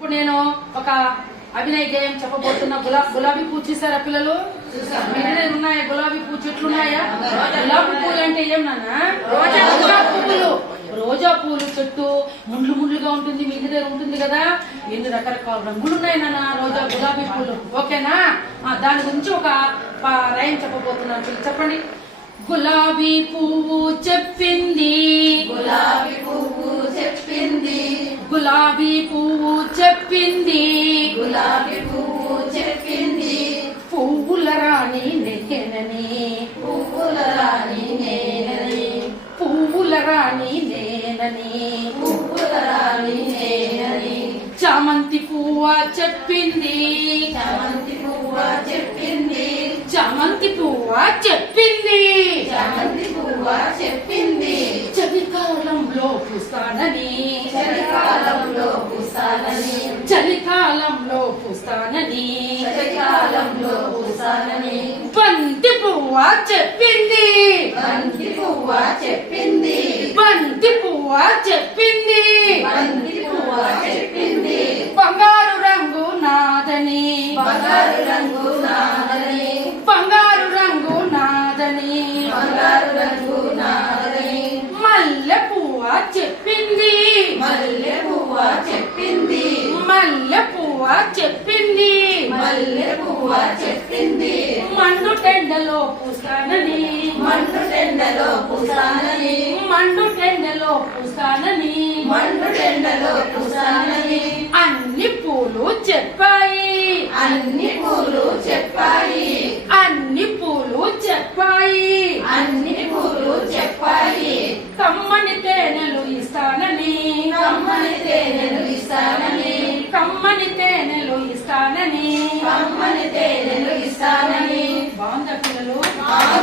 ఇప్పుడు నేను ఒక అభినయ గేయం చెప్పబోతున్నా. గులాబీ పువ్వు చూసారా పిల్లలు? ఉన్నాయా గులాబీ పువ్వు చెట్లు ఉన్నాయా? గులాబీ పువ్వులు అంటే ఏం నాన్న? రోజా పువ్వులు. రోజా పువ్వులు చెట్టు ముండ్లు ముండ్లుగా ఉంటుంది, మీ దగ్గర ఉంటుంది కదా. ఎన్ని రకరకాల రంగులు ఉన్నాయి నాన్న రోజా గులాబీ పువ్వులు. ఓకేనా? దాని గురించి ఒక రైమ్ చెప్పబోతున్నాను. చెప్పండి. గులాబీ పువ్వు చెప్పింది, గులాబీ పువ్వు చెప్పింది, గులాబీ పువ్వు చెప్పింది, గులాబీ పువ్వు చెప్పింది, పువ్వుల రాణి నేనని, పువ్వుల రాణి నేనని, పువ్వుల రాణి నేనని, పువ్వుల రాణి నేనని. చామంతి పువ్వ చెప్పింది, చామంతి పువ్వ చెప్పింది, చామంతి పువ్వ చెప్పింది, చామంతి పువ్వ చెప్పింది. చలికాలంలో పూస్తానని, చలికాలంలో పూస్తానని, చలికాలంలో పూస్తానని, చలికాలంలో పూస్తానని. బంతి పువ్వ చెప్పింది, బంతి పువ్వ చెప్పింది, బంతి పువ్వ చెప్పింది, బంతి పువ్వ చెప్పింది. బంగారు రంగు నాదని, బంగారు రంగు నాదని, బంగారు రంగు నాదని, బంగారు రంగు నాదని. మల్లె పువ్వ చెప్పింది, మల్లె పువ్వ చెప్పింది, మల్లె పువ్వ చెప్పింది, మల్లె పువ్వ చెప్పింది. మండు టెండలో పూస్తానని, మండు టెండలో పూస్తానని, మండు టెండలో పూస్తానని, మండు టెండలో పూస్తానని.